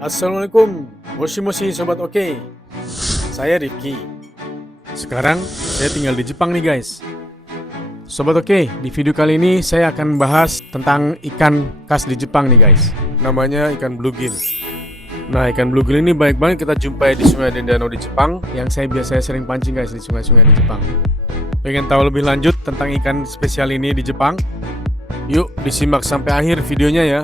Assalamualaikum, moshi sobat oke. Saya Rifki. Sekarang saya tinggal di Jepang nih guys. Sobat oke, di video kali ini saya akan bahas tentang ikan khas di Jepang nih guys. Namanya ikan bluegill. Nah, ikan bluegill ini banyak banget kita jumpai di sungai dan danau di Jepang, yang saya biasanya sering pancing guys di sungai-sungai di Jepang. Pengen tahu lebih lanjut tentang ikan spesial ini di Jepang? Yuk disimak sampai akhir videonya ya.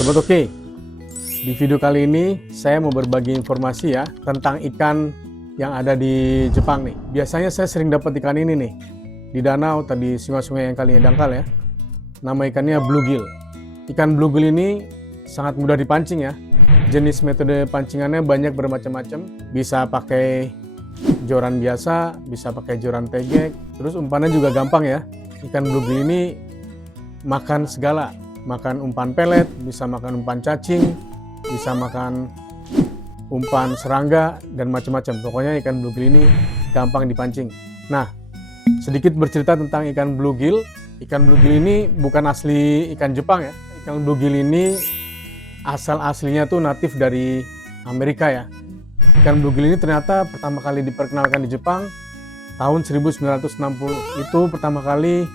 Sobat oke, di video kali ini saya mau berbagi informasi ya tentang ikan yang ada di Jepang nih. Biasanya saya sering dapat ikan ini nih di danau atau di sungai-sungai yang kalinya dangkal ya. Nama ikannya bluegill. Ikan bluegill ini sangat mudah dipancing ya. Jenis metode pancingannya banyak bermacam-macam. Bisa pakai joran biasa, bisa pakai joran tegek. Terus umpannya juga gampang ya. Ikan bluegill ini makan segala. Makan umpan pelet, bisa makan umpan cacing, bisa makan umpan serangga, dan macam-macam. Pokoknya ikan bluegill ini gampang dipancing. Nah, sedikit bercerita tentang ikan bluegill. Ikan bluegill ini bukan asli ikan Jepang ya. Ikan bluegill ini asal-aslinya tuh natif dari Amerika ya. Ikan bluegill ini ternyata pertama kali diperkenalkan di Jepang tahun 1960. Itu pertama kali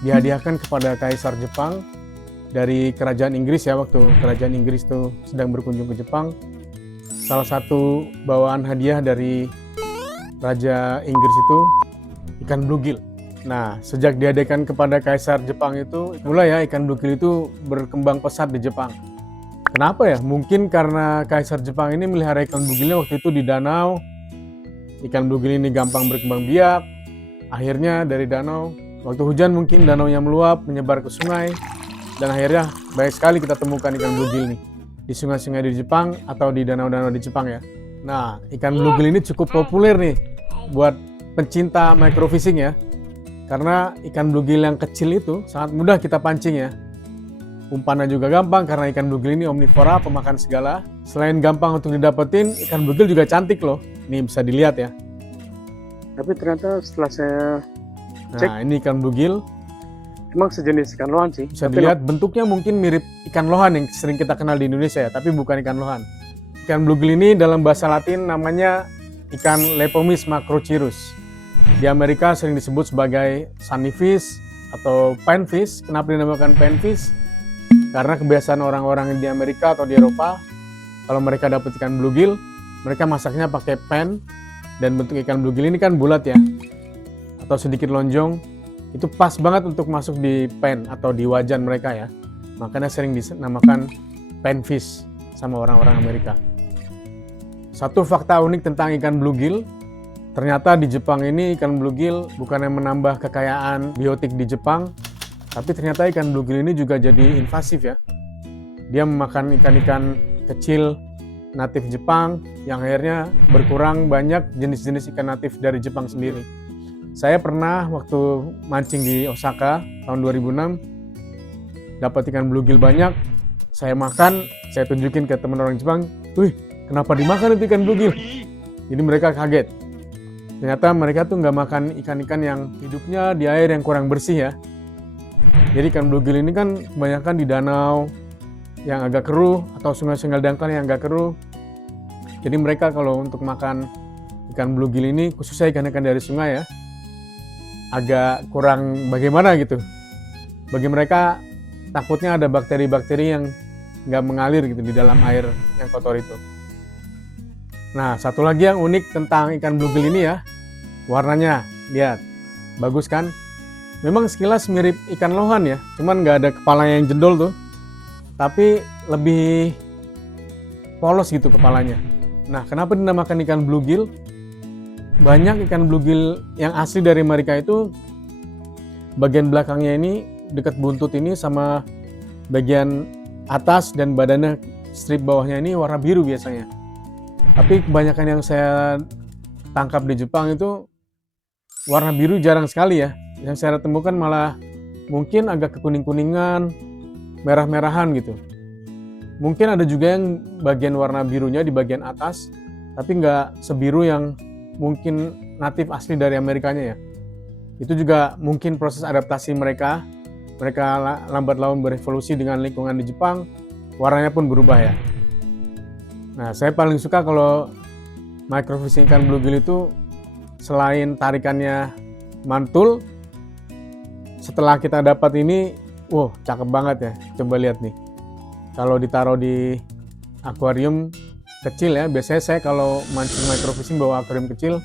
dihadiahkan kepada Kaisar Jepang dari kerajaan Inggris ya, waktu kerajaan Inggris tuh sedang berkunjung ke Jepang. Salah satu bawaan hadiah dari Raja Inggris itu ikan bluegill. Nah, sejak dihadiahkan kepada Kaisar Jepang itu, mulai ya ikan bluegill itu berkembang pesat di Jepang. Kenapa ya? Mungkin karena Kaisar Jepang ini melihara ikan bluegillnya waktu itu di danau. Ikan bluegill ini gampang berkembang biak. Akhirnya dari danau, waktu hujan mungkin danaunya meluap, menyebar ke sungai. Dan akhirnya banyak sekali kita temukan ikan bluegill nih di sungai-sungai di Jepang atau di danau-danau di Jepang ya. Nah, ikan bluegill ini cukup populer nih buat pencinta microfishing ya. Karena ikan bluegill yang kecil itu sangat mudah kita pancing ya. Umpannya juga gampang karena ikan bluegill ini omnivora, pemakan segala. Selain gampang untuk didapetin, ikan bluegill juga cantik loh. Ini bisa dilihat ya. Tapi ternyata setelah saya cek, Nah, ini ikan bluegill. emang sejenis ikan lohan sih. Bisa Tapi dilihat bentuknya mungkin mirip ikan lohan yang sering kita kenal di Indonesia ya, tapi bukan ikan lohan. Ikan bluegill ini dalam bahasa Latin namanya ikan Lepomis macrochirus. Di Amerika sering disebut sebagai sunnyfish atau panfish. Kenapa dinamakan panfish? Karena kebiasaan orang-orang di Amerika atau di Eropa, kalau mereka dapat ikan bluegill, mereka masaknya pakai pan, dan bentuk ikan bluegill ini kan bulat ya, atau sedikit lonjong. Itu pas banget untuk masuk di pan atau di wajan mereka ya. Makanya sering dinamakan panfish sama orang-orang Amerika. Satu fakta unik tentang ikan bluegill, ternyata di Jepang ini ikan bluegill bukannya menambah kekayaan biotik di Jepang, tapi ternyata ikan bluegill ini juga jadi invasif ya. Dia memakan ikan-ikan kecil natif Jepang yang akhirnya berkurang banyak jenis-jenis ikan natif dari Jepang sendiri. Saya pernah waktu mancing di Osaka tahun 2006 dapat ikan bluegill banyak. Saya makan, saya tunjukin ke teman orang Jepang, "Wih, kenapa dimakan itu ikan bluegill?" Jadi mereka kaget. Ternyata mereka tuh nggak makan ikan-ikan yang hidupnya di air yang kurang bersih ya. Jadi ikan bluegill ini kan kebanyakan di danau yang agak keruh atau sungai-sungai dangkal yang agak keruh. Jadi mereka kalau untuk makan ikan bluegill ini, khususnya ikan-ikan dari sungai ya, agak kurang bagaimana gitu. Bagi mereka takutnya ada bakteri-bakteri yang nggak mengalir gitu di dalam air yang kotor itu. Nah, satu lagi yang unik tentang ikan bluegill ini ya, warnanya, lihat, bagus kan? Memang sekilas mirip ikan lohan ya, cuman nggak ada kepala yang jendol tuh, tapi lebih polos gitu kepalanya. Nah, kenapa dinamakan ikan bluegill? Banyak ikan bluegill yang asli dari Amerika itu bagian belakangnya ini dekat buntut ini sama bagian atas dan badannya strip bawahnya ini warna biru biasanya. Tapi kebanyakan yang saya tangkap di Jepang itu warna biru jarang sekali ya. Yang saya temukan malah mungkin agak kekuning-kuningan, merah-merahan gitu. Mungkin ada juga yang bagian warna birunya di bagian atas, tapi nggak sebiru yang mungkin natif asli dari Amerikanya ya. Itu juga mungkin proses adaptasi mereka. Mereka lambat laun berevolusi dengan lingkungan di Jepang, warnanya pun berubah ya. Nah, saya paling suka kalau microfishing ikan bluegill itu selain tarikannya mantul, setelah kita dapat ini, wow, cakep banget ya. Coba lihat nih. Kalau ditaruh di akuarium kecil ya, biasanya saya kalau mancing microfishing bawa akuarium kecil,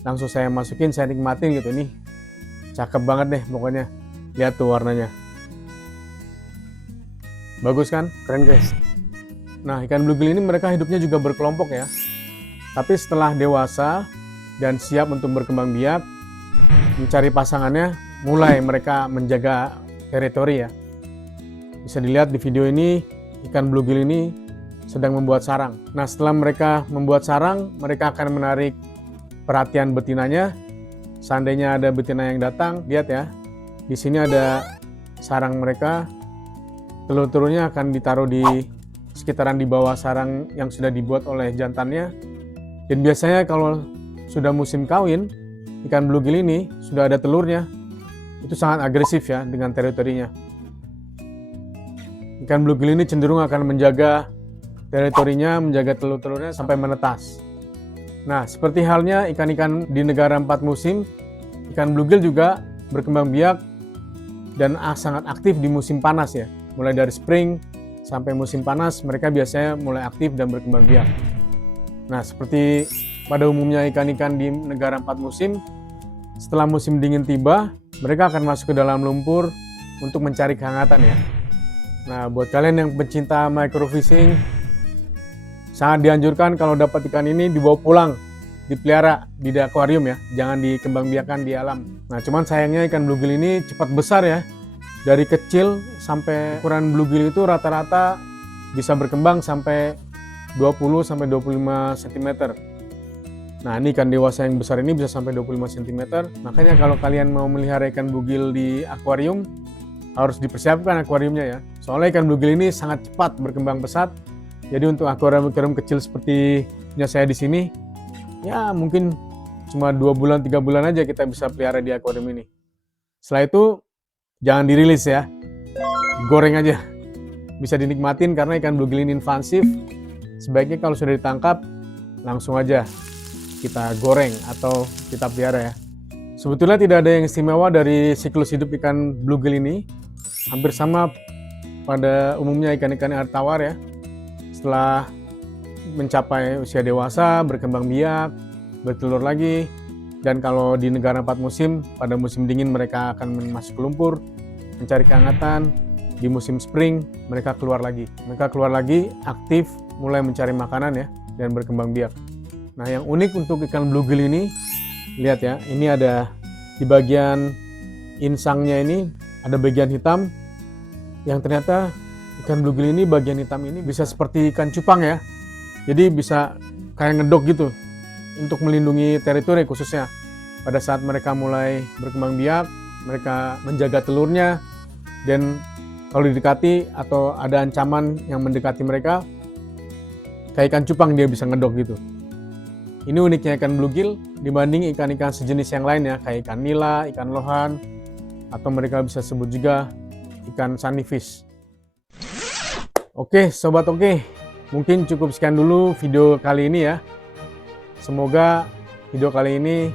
langsung saya masukin, saya nikmatin gitu nih. Cakep banget deh pokoknya. Lihat tuh warnanya. Bagus kan? Keren guys. Nah, ikan bluegill ini mereka hidupnya juga berkelompok ya. Tapi setelah dewasa dan siap untuk berkembang biak, mencari pasangannya, mulai mereka menjaga teritori ya. Bisa dilihat di video ini, ikan bluegill ini sedang membuat sarang. Nah, setelah mereka membuat sarang, mereka akan menarik perhatian betinanya. Seandainya ada betina yang datang, lihat ya. Di sini ada sarang mereka. Telur-telurnya akan ditaruh di sekitaran di bawah sarang yang sudah dibuat oleh jantannya. Dan biasanya kalau sudah musim kawin, ikan bluegill ini sudah ada telurnya. Itu sangat agresif ya dengan teritorinya. Ikan bluegill ini cenderung akan menjaga teritorinya, menjaga telur-telurnya sampai menetas. Nah, seperti halnya ikan-ikan di negara 4 musim, ikan bluegill juga berkembang biak dan sangat aktif di musim panas ya. Mulai dari spring sampai musim panas, mereka biasanya mulai aktif dan berkembang biak. Nah, seperti pada umumnya ikan-ikan di negara 4 musim, setelah musim dingin tiba, mereka akan masuk ke dalam lumpur untuk mencari kehangatan ya. Nah, buat kalian yang pecinta microfishing, sangat dianjurkan kalau dapat ikan ini dibawa pulang, dipelihara di akuarium ya, jangan dikembangbiakan di alam. Nah, cuman sayangnya ikan bluegill ini cepat besar ya. Dari kecil sampai ukuran bluegill itu rata-rata bisa berkembang sampai 20 sampai 25 cm. Nah, ini ikan dewasa yang besar ini bisa sampai 25 cm. Makanya kalau kalian mau melihara ikan bluegill di akuarium, harus dipersiapkan akuariumnya ya. Soalnya ikan bluegill ini sangat cepat berkembang pesat. Jadi untuk akuarium kecil seperti punya saya di sini, ya mungkin cuma 2 bulan 3 bulan aja kita bisa pelihara di akuarium ini. Setelah itu jangan dirilis ya, goreng aja, bisa dinikmatin karena ikan bluegill ini invasif. Sebaiknya kalau sudah ditangkap langsung aja kita goreng atau kita pelihara ya. Sebetulnya tidak ada yang istimewa dari siklus hidup ikan bluegill ini, hampir sama pada umumnya ikan-ikan air tawar ya. Setelah mencapai usia dewasa, berkembang biak, bertelur lagi, dan kalau di negara 4 musim, pada musim dingin mereka akan masuk ke lumpur, mencari kehangatan. Di musim spring, mereka keluar lagi. Mereka keluar lagi, aktif, mulai mencari makanan ya, dan berkembang biak. Nah, yang unik untuk ikan bluegill ini, lihat ya, ini ada di bagian insangnya ini, ada bagian hitam, yang ternyata ikan bluegill ini, bagian hitam ini bisa seperti ikan cupang ya. Jadi bisa kayak ngedok gitu, untuk melindungi teritori khususnya. Pada saat mereka mulai berkembang biak, mereka menjaga telurnya, dan kalau didekati atau ada ancaman yang mendekati mereka, kayak ikan cupang dia bisa ngedok gitu. Ini uniknya ikan bluegill dibanding ikan-ikan sejenis yang lain ya, kayak ikan nila, ikan lohan, atau mereka bisa sebut juga ikan sunnyfish. Oke sobat oke, mungkin cukup sekian dulu video kali ini ya. Semoga video kali ini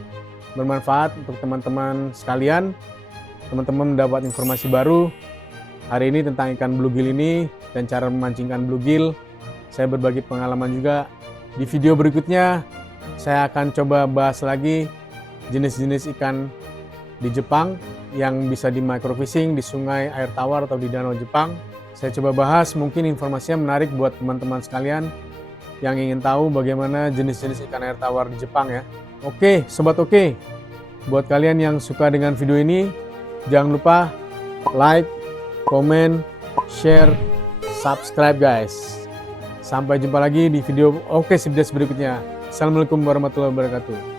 bermanfaat untuk teman-teman sekalian. Teman-teman mendapat informasi baru hari ini tentang ikan bluegill ini dan cara memancing ikan bluegill. Saya berbagi pengalaman juga. Di video berikutnya saya akan coba bahas lagi jenis-jenis ikan di Jepang yang bisa di microfishing di sungai air tawar atau di danau Jepang. Saya coba bahas, mungkin informasinya menarik buat teman-teman sekalian yang ingin tahu bagaimana jenis-jenis ikan air tawar di Jepang ya. Oke, sobat oke. Buat kalian yang suka dengan video ini, jangan lupa like, komen, share, subscribe guys. Sampai jumpa lagi di video Oke Sibdes berikutnya. Assalamualaikum warahmatullahi wabarakatuh.